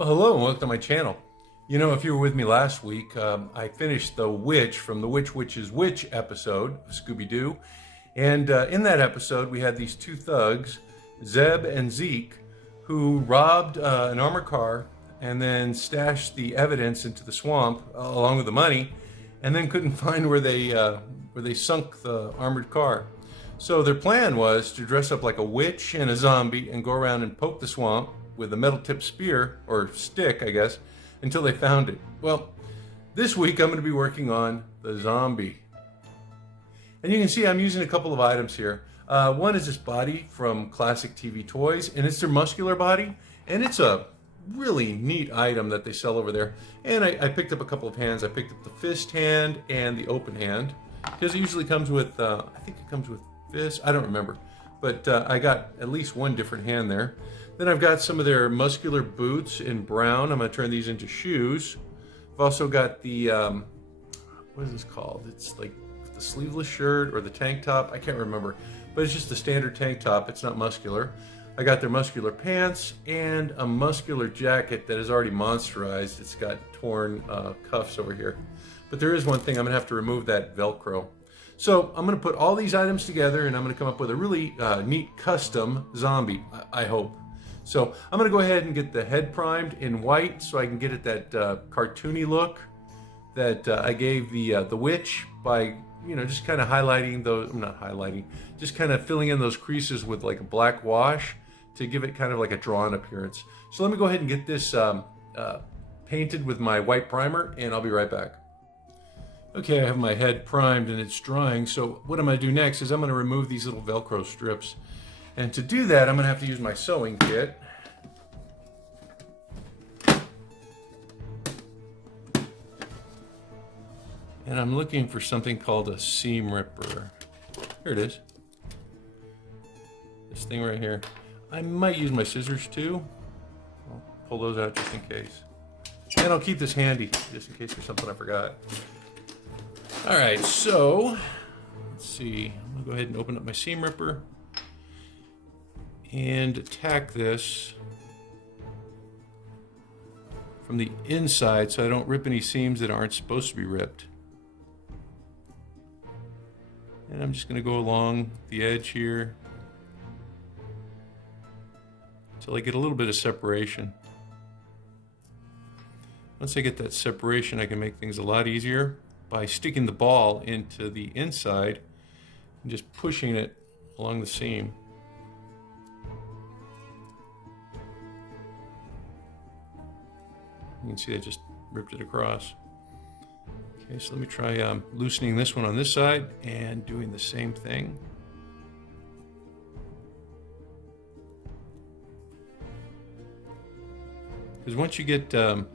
Well, hello and welcome to my channel. You know, if you were with me last week, I finished the witch from the Which Witch's Witch episode of Scooby-Doo. And in that episode, we had these two thugs, Zeb and Zeke, who robbed an armored car and then stashed the evidence into the swamp along with the money, and then couldn't find where they sunk the armored car. So their plan was to dress up like a witch and a zombie and go around and poke the swamp with a metal-tipped spear, or stick, I guess, until they found it. Well, this week I'm going to be working on the zombie. And you can see I'm using a couple of items here. One is this body from Classic TV Toys, and it's their muscular body, and it's a really neat item that they sell over there. And I picked up a couple of hands. I picked up the fist hand and the open hand, because it usually comes with, I think it comes with fist, I don't remember. But I got at least one different hand there. Then I've got some of their muscular boots in brown. I'm going to turn these into shoes. I've also got the, what is this called? It's like the sleeveless shirt or the tank top. I can't remember. But it's just a standard tank top. It's not muscular. I got their muscular pants and a muscular jacket that is already monsterized. It's got torn cuffs over here. But there is one thing. I'm going to have to remove that Velcro. So I'm going to put all these items together and I'm going to come up with a really neat custom zombie, I hope. So I'm going to go ahead and get the head primed in white so I can get it that cartoony look that I gave the witch by, you know, just kind of highlighting those, not highlighting, just kind of filling in those creases with like a black wash to give it kind of like a drawn appearance. So let me go ahead and get this painted with my white primer and I'll be right back. Okay, I have my head primed and it's drying, so what I'm going to do next is I'm going to remove these little Velcro strips. And to do that, I'm going to have to use my sewing kit. And I'm looking for something called a seam ripper. Here it is. This thing right here. I might use my scissors too. I'll pull those out just in case. And I'll keep this handy, just in case there's something I forgot. Alright, so, let's see. I'm going to go ahead and open up my seam ripper and tack this from the inside so I don't rip any seams that aren't supposed to be ripped. And I'm just going to go along the edge here until I get a little bit of separation. Once I get that separation, I can make things a lot easier by sticking the ball into the inside and just pushing it along the seam. You can see I just ripped it across. Okay, so let me try loosening this one on this side and doing the same thing. Because once you get a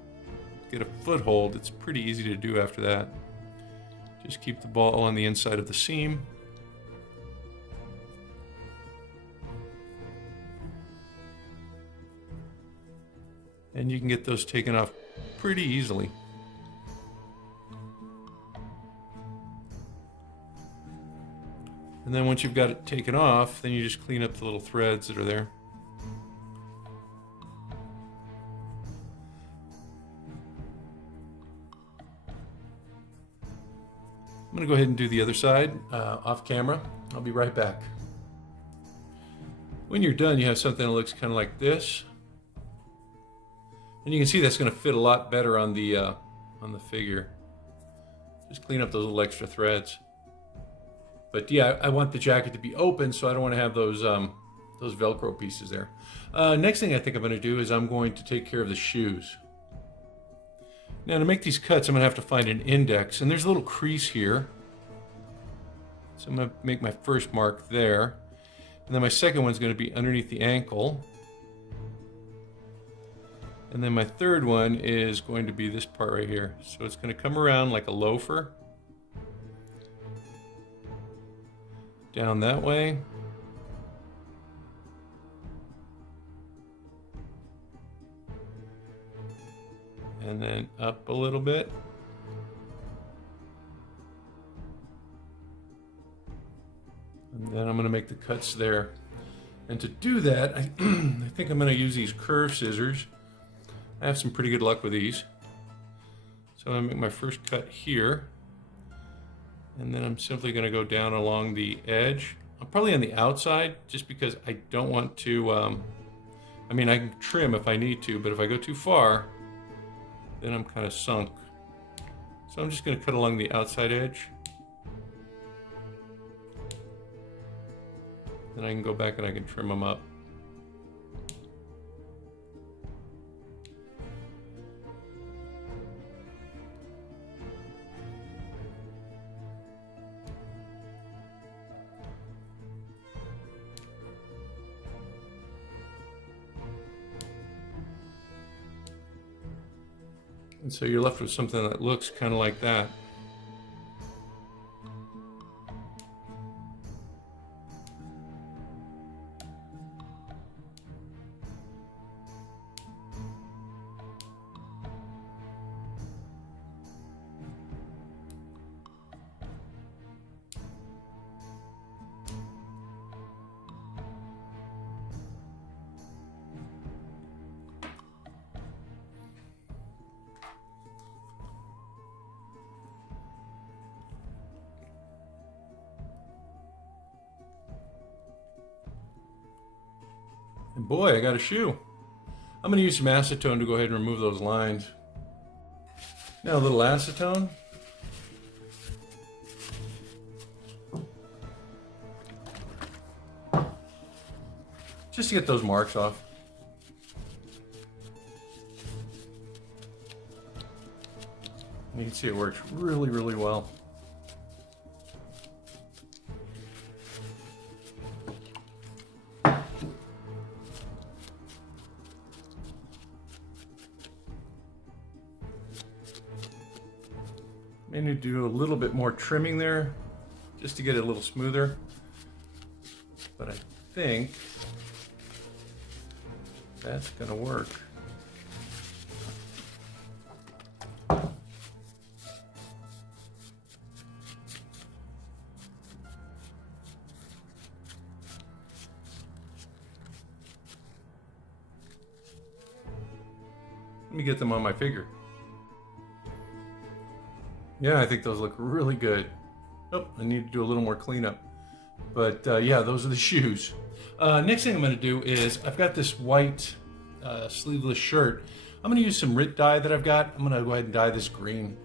foothold, it's pretty easy to do after that. Just keep the ball on the inside of the seam. And you can get those taken off pretty easily. And then once you've got it taken off, then you just clean up the little threads that are there. I'm going to go ahead and do the other side off camera. I'll be right back. When you're done, you have something that looks kind of like this. And you can see that's going to fit a lot better on the figure. Just clean up those little extra threads. But yeah, I want the jacket to be open, so I don't want to have those Velcro pieces there. Next thing I think I'm going to do is I'm going to take care of the shoes. Now to make these cuts, I'm going to have to find an index, and there's a little crease here. So I'm going to make my first mark there. And then my second one's going to be underneath the ankle. And then my third one is going to be this part right here. So it's going to come around like a loafer. Down that way. And then up a little bit. And then I'm going to make the cuts there. And to do that, I think I'm going to use these curved scissors. I have some pretty good luck with these. So I'm gonna make my first cut here. And then I'm simply gonna go down along the edge. I'm probably on the outside just because I don't want to, I mean, I can trim if I need to, but if I go too far, then I'm kind of sunk. So I'm just gonna cut along the outside edge. Then I can go back and I can trim them up. And so you're left with something that looks kind of like that. And boy, I got a shoe. I'm going to use some acetone to go ahead and remove those lines. Now a little acetone. Just to get those marks off. And you can see it works really, really well. May need to do a little bit more trimming there just to get it a little smoother. But I think that's going to work. Let me get them on my figure. Yeah, I think those look really good. Oh, I need to do a little more cleanup. But yeah, those are the shoes. Next thing I'm going to do is I've got this white sleeveless shirt. I'm going to use some RIT dye that I've got. I'm going to go ahead and dye this green.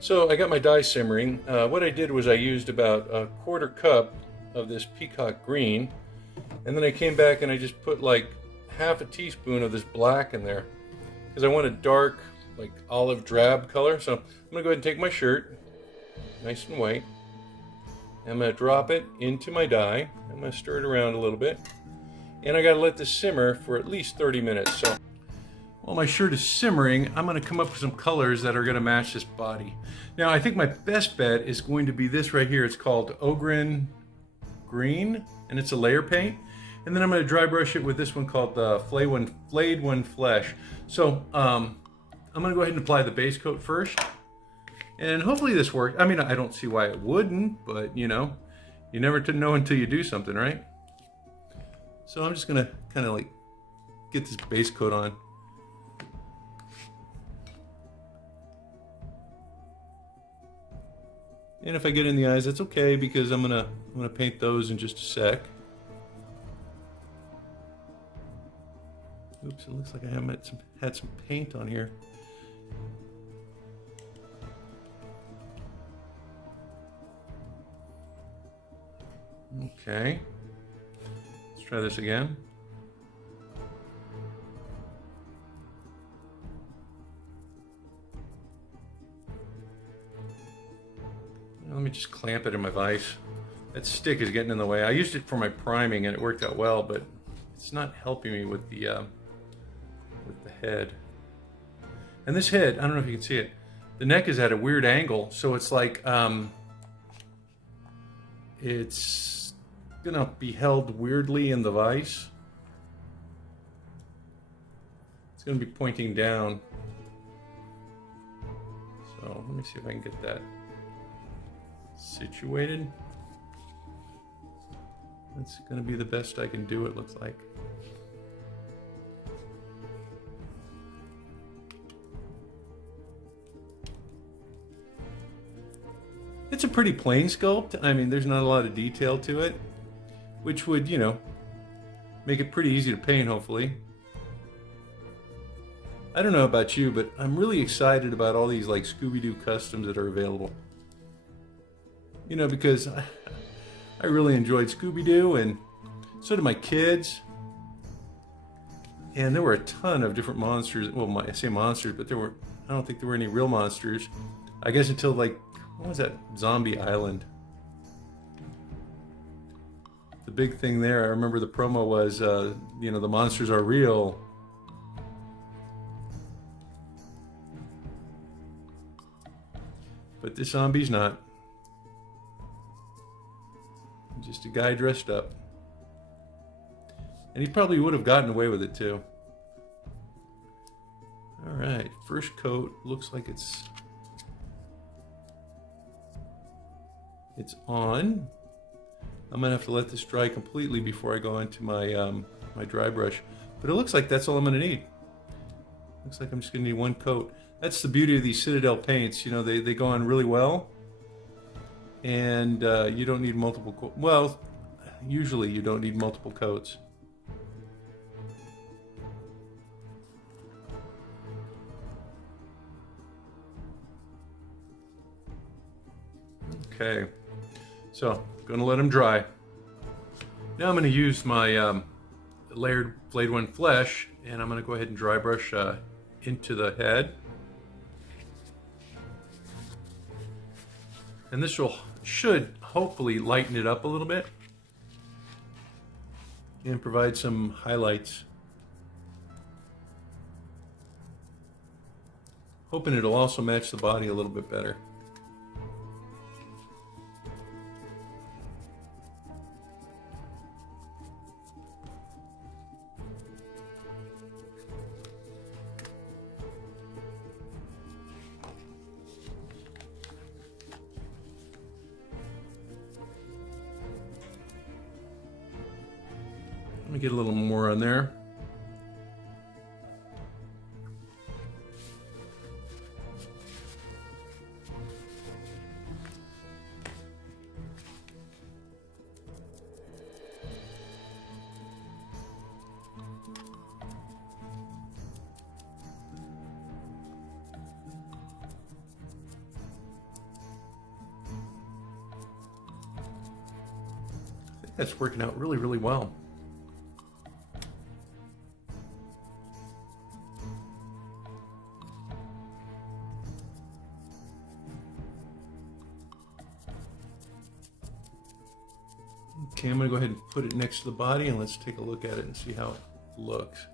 So I got my dye simmering. What I did was I used about a quarter cup of this peacock green. And then I came back and I just put like half a teaspoon of this black in there. Because I want a dark, like olive drab color. So I'm going to go ahead and take my shirt, nice and white. I'm going to drop it into my dye. I'm going to stir it around a little bit. And I got to let this simmer for at least 30 minutes. So while my shirt is simmering, I'm going to come up with some colors that are going to match this body. Now I think my best bet is going to be this right here. It's called Ogren Green, and it's a layer paint. And then I'm going to dry brush it with this one called the Flayed One Flesh. So I'm going to go ahead and apply the base coat first. And hopefully this worked. I mean, I don't see why it wouldn't, but you know, you never know until you do something, right? So I'm just going to kind of like get this base coat on. And if I get in the eyes, that's okay, because I'm gonna paint those in just a sec. Oops, it looks like I haven't had some paint on here. Okay, let's try this again. Let me just clamp it in my vise. That stick is getting in the way. I used it for my priming and it worked out well, but it's not helping me with the head. And this head, I don't know if you can see it, the neck is at a weird angle, so it's like it's gonna be held weirdly in the vise. It's gonna be pointing down. So let me see if I can get that situated. That's going to be the best I can do, it looks like. It's a pretty plain sculpt. I mean, there's not a lot of detail to it, which would, make it pretty easy to paint, hopefully. I don't know about you, but I'm really excited about all these like Scooby-Doo customs that are available. Because I really enjoyed Scooby-Doo, and so did my kids. And there were a ton of different monsters. Well, I say monsters, but I don't think there were any real monsters. I guess until what was that? Zombie Island. The big thing there, I remember the promo was, the monsters are real. But this zombie's not. Just a guy dressed up. And he probably would have gotten away with it too. Alright, first coat looks like it's on. I'm gonna have to let this dry completely before I go into my my dry brush. But it looks like that's all I'm gonna need. Looks like I'm just gonna need one coat. That's the beauty of these Citadel paints. They go on really well. And you don't need multiple coats. Well, usually you don't need multiple coats. Okay, so I'm going to let them dry. Now I'm going to use my layered Blade 1 Flesh, and I'm going to go ahead and dry brush into the head. And this should hopefully lighten it up a little bit and provide some highlights. Hoping it'll also match the body a little bit better. Let me get a little more on there. I think that's working out really, really well. Okay, I'm going to go ahead and put it next to the body, and let's take a look at it and see how it looks.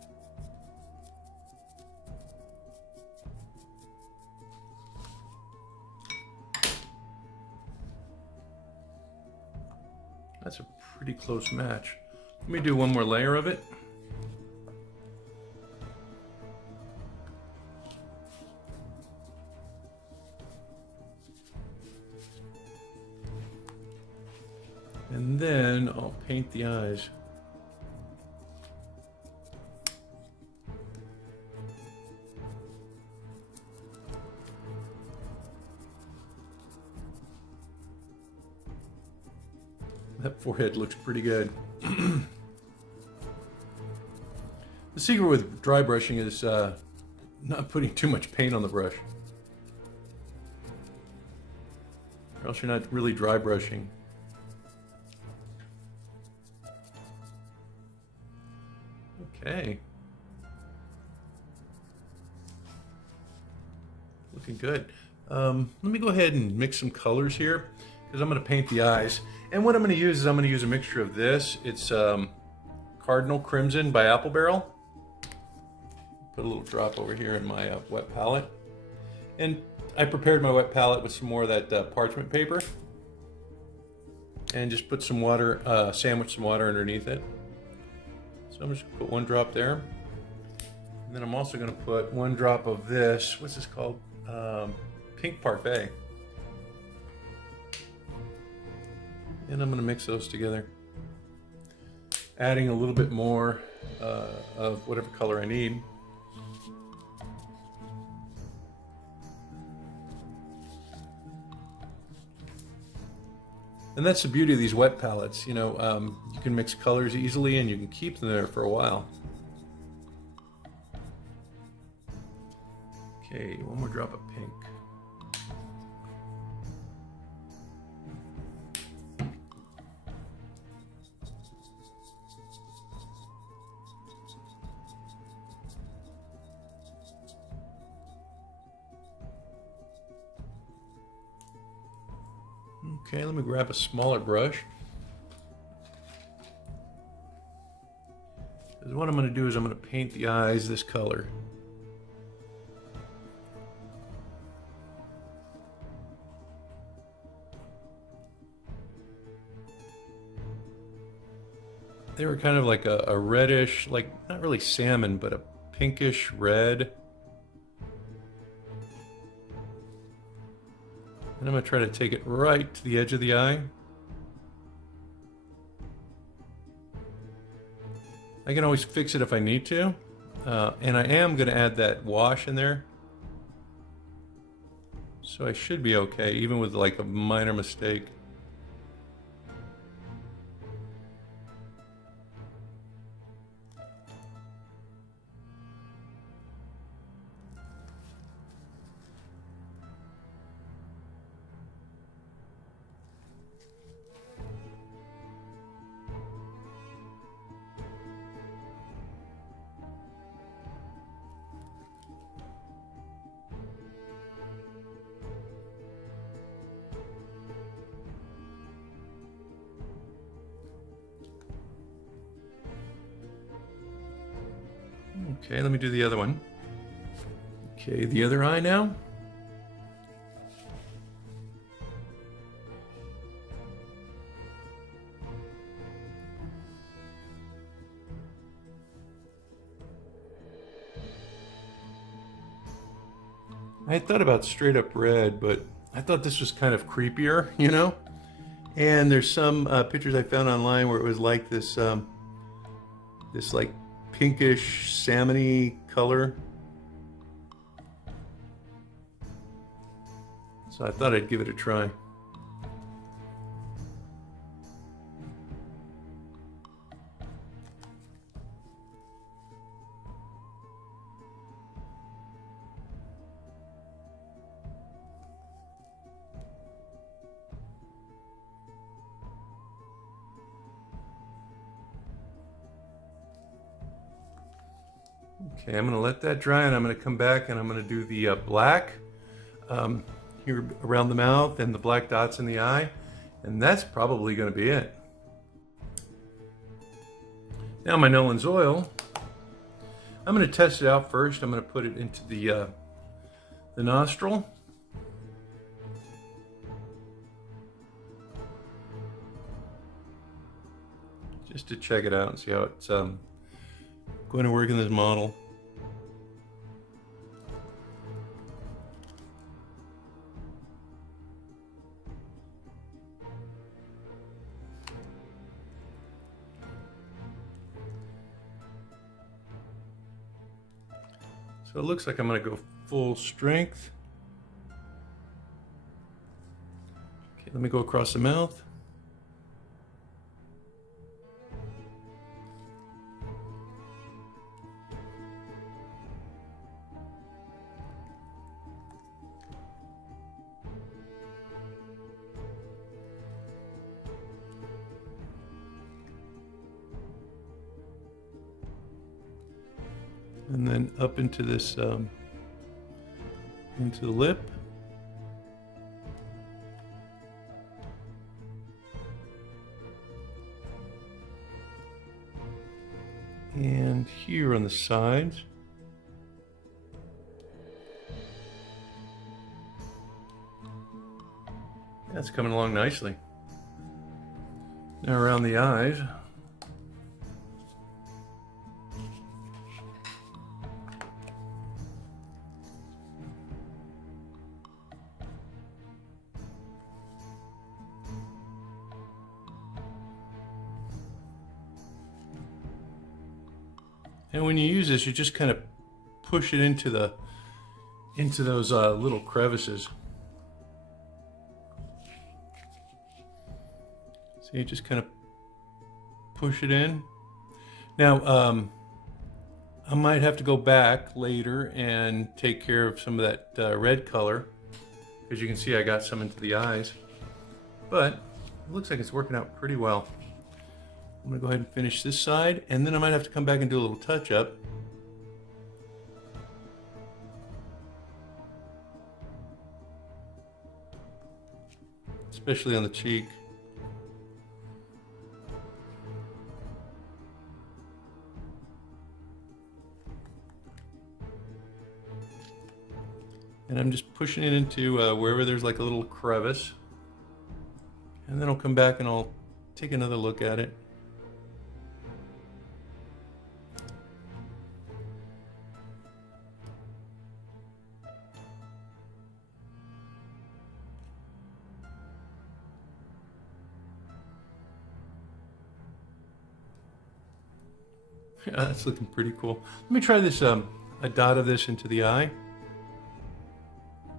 That's a pretty close match. Let me do one more layer of it. And then I'll paint the eyes. That forehead looks pretty good. The secret with dry brushing is not putting too much paint on the brush, or else you're not really dry brushing. Okay. Looking good. Let me go ahead and mix some colors here, because I'm going to paint the eyes. And what I'm going to use is I'm going to use a mixture of this. It's Cardinal Crimson by Apple Barrel. Put a little drop over here in my wet palette. And I prepared my wet palette with some more of that parchment paper. And just put some water, sandwich some water underneath it. So I'm just going to put one drop there. And then I'm also going to put one drop of this, what's this called? Pink Parfait. And I'm going to mix those together. Adding a little bit more of whatever color I need. And that's the beauty of these wet palettes. You know, you can mix colors easily and you can keep them there for a while. Okay, one more drop of pink. Okay, let me grab a smaller brush. Because what I'm going to do is I'm going to paint the eyes this color. They were kind of like a reddish, like not really salmon, but a pinkish red. And I'm going to try to take it right to the edge of the eye. I can always fix it if I need to. And I am going to add that wash in there. So I should be okay, even with like a minor mistake. Okay, let me do the other one. Okay, the other eye now. I had thought about straight up red, but I thought this was kind of creepier, you know? And there's some pictures I found online where it was like this, this like pinkish salmony color. So I thought I'd give it a try. Okay, I'm going to let that dry and I'm going to come back and I'm going to do the black here around the mouth and the black dots in the eye. And that's probably going to be it. Now my Nolan's oil, I'm going to test it out first. I'm going to put it into the nostril. Just to check it out and see how it's going to work in this model. So it looks like I'm going to go full strength. Okay, let me go across the mouth. And then up into this, into the lip. And here on the sides. That's coming along nicely. Now around the eyes. And when you use this, you just kind of push it into those little crevices. See, just kind of push it in. Now, I might have to go back later and take care of some of that red color. As you can see, I got some into the eyes. But it looks like it's working out pretty well. I'm going to go ahead and finish this side, and then I might have to come back and do a little touch-up. Especially on the cheek. And I'm just pushing it into wherever there's like a little crevice. And then I'll come back and I'll take another look at it. Yeah, that's looking pretty cool. Let me try this, a dot of this into the eye.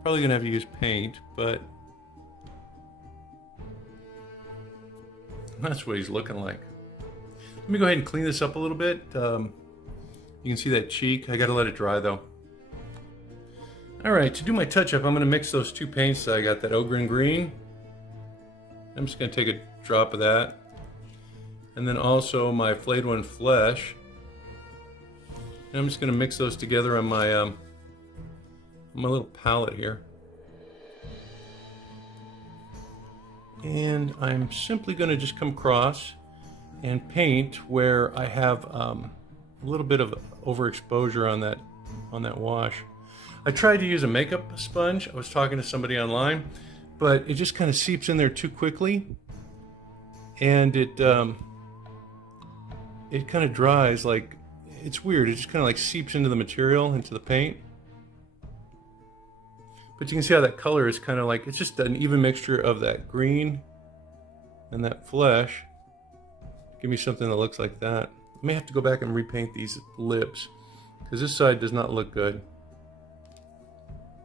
Probably gonna have to use paint, but that's what he's looking like. Let me go ahead and clean this up a little bit. You can see that cheek. I gotta let it dry though. All right, to do my touch-up, I'm gonna mix those two paints. I got that ochre and green. I'm just gonna take a drop of that. And then also my flayed one flesh. And I'm just gonna mix those together on my little palette here. And I'm simply going to just come across and paint where I have a little bit of overexposure on that wash. I tried to use a makeup sponge. I was talking to somebody online, but it just kind of seeps in there too quickly, and it kind of dries like, it's weird. It just kind of like seeps into the material, into the paint. But you can see how that color is kind of like, it's just an even mixture of that green and that flesh. Give me something that looks like that. I may have to go back and repaint these lips because this side does not look good.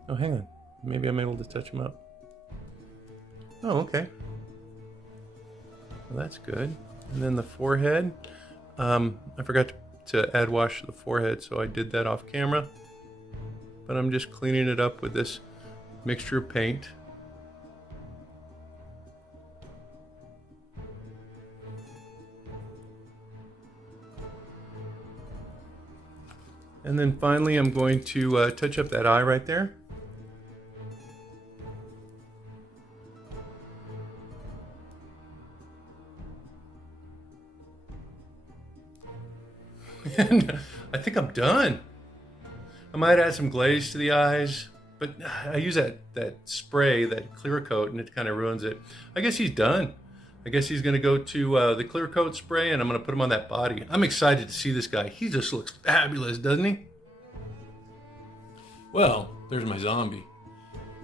Oh, hang on. Maybe I'm able to touch them up. Oh, okay. Well, that's good. And then the forehead. I forgot to add wash to the forehead, so I did that off camera. But I'm just cleaning it up with this mixture of paint. And then finally I'm going to touch up that eye right there. And I think I'm done. I might add some glaze to the eyes, but I use that spray, that clear coat, and it kind of ruins it. I guess he's done. I guess he's going to go to the clear coat spray, and I'm going to put him on that body. I'm excited to see this guy. He just looks fabulous, doesn't he? Well, there's my zombie.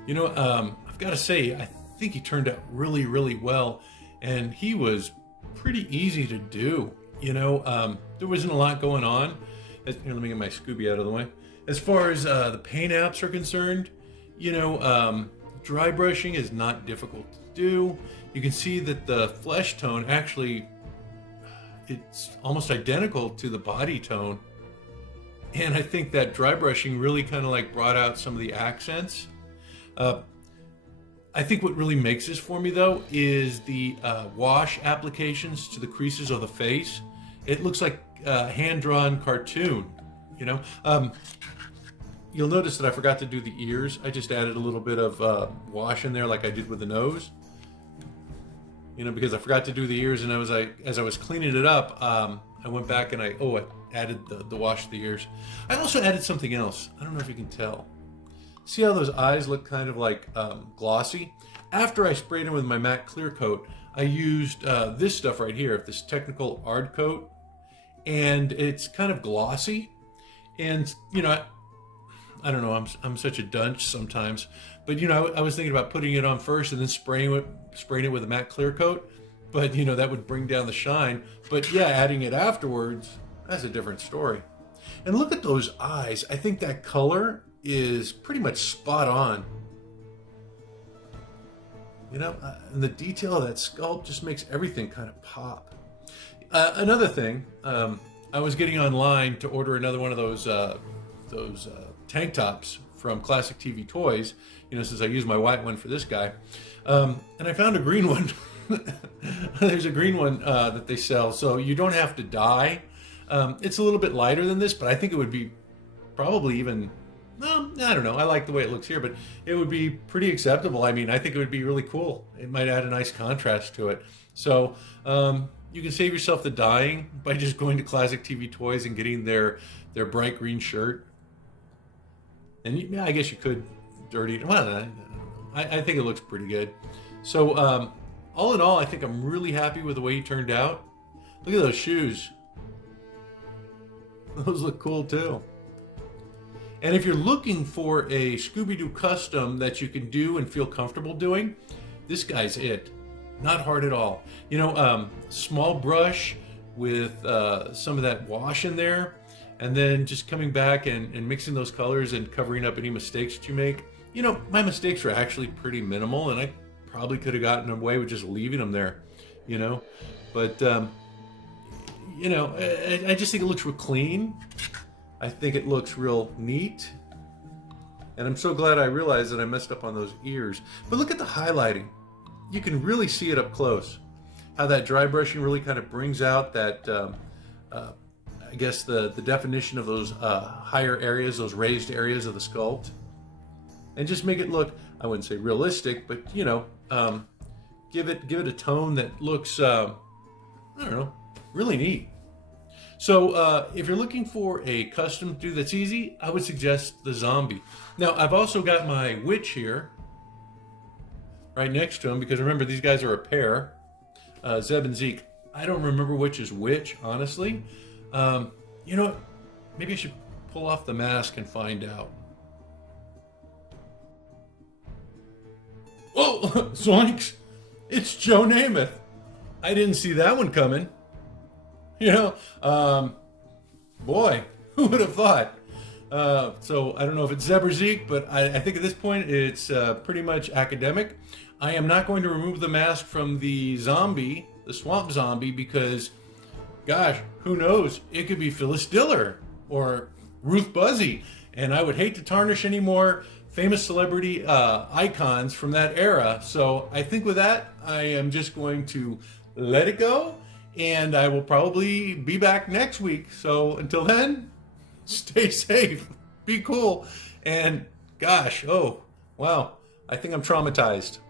You know, I've got to say, I think he turned out really, really well, and he was pretty easy to do. You know, there wasn't a lot going on. Here, let me get my Scooby out of the way. As far as the paint apps are concerned, you know, dry brushing is not difficult to do. You can see that the flesh tone actually, it's almost identical to the body tone. And I think that dry brushing really kind of like brought out some of the accents. I think what really makes this for me though is the wash applications to the creases of the face. It looks like a hand-drawn cartoon, you know. You'll notice that I forgot to do the ears. I just added a little bit of wash in there like I did with the nose. You know, because I forgot to do the ears, and as I was cleaning it up, I went back and I added the wash to the ears. I also added something else. I don't know if you can tell. See how those eyes look kind of like glossy? After I sprayed them with my matte clear coat, I used this stuff right here, this technical art coat, and it's kind of glossy. And you know, I don't know, I'm such a dunce sometimes, but you know, I was thinking about putting it on first and then spraying it with a matte clear coat, but you know, that would bring down the shine. But yeah, adding it afterwards, that's a different story. And look at those eyes. I think that color is pretty much spot on. And the detail of that sculpt just makes everything kind of pop. Another thing, I was getting online to order another one of those tank tops from Classic TV Toys, since I used my white one for this guy. And I found a green one. There's a green one that they sell, so you don't have to dye. It's a little bit lighter than this, but I think it would be probably even, well, I don't know. I like the way it looks here, but it would be pretty acceptable. I mean, I think it would be really cool. It might add a nice contrast to it. So you can save yourself the dyeing by just going to Classic TV Toys and getting their bright green shirt. And yeah, I guess you could dirty it. Well, I think it looks pretty good. So all in all, I think I'm really happy with the way he turned out. Look at those shoes. Those look cool too. And if you're looking for a Scooby-Doo custom that you can do and feel comfortable doing, this guy's it. Not hard at all. Small brush with some of that wash in there, and then just coming back and mixing those colors and covering up any mistakes that you make. My mistakes were actually pretty minimal, and I probably could have gotten away with just leaving them there, But, I just think it looks real clean. I think it looks real neat. And I'm so glad I realized that I messed up on those ears. But look at the highlighting. You can really see it up close. How that dry brushing really kind of brings out that, I guess, the definition of those higher areas, those raised areas of the sculpt. And just make it look, I wouldn't say realistic, but, give it a tone that looks, really neat. So if you're looking for a custom do that's easy, I would suggest the zombie. Now, I've also got my witch here, right next to him, because remember, these guys are a pair, Zeb and Zeke. I don't remember which is which, honestly. You know what? Maybe I should pull off the mask and find out. Whoa, zoinks! It's Joe Namath. I didn't see that one coming. Boy, who would have thought? So I don't know if it's Zeb or Zeke, but I think at this point it's pretty much academic. I am not going to remove the mask from the zombie, the swamp zombie, because, gosh, who knows? It could be Phyllis Diller or Ruth Buzzy, and I would hate to tarnish any more famous celebrity icons from that era. So I think with that, I am just going to let it go, and I will probably be back next week. So until then, stay safe, be cool, and gosh, oh, wow, I think I'm traumatized.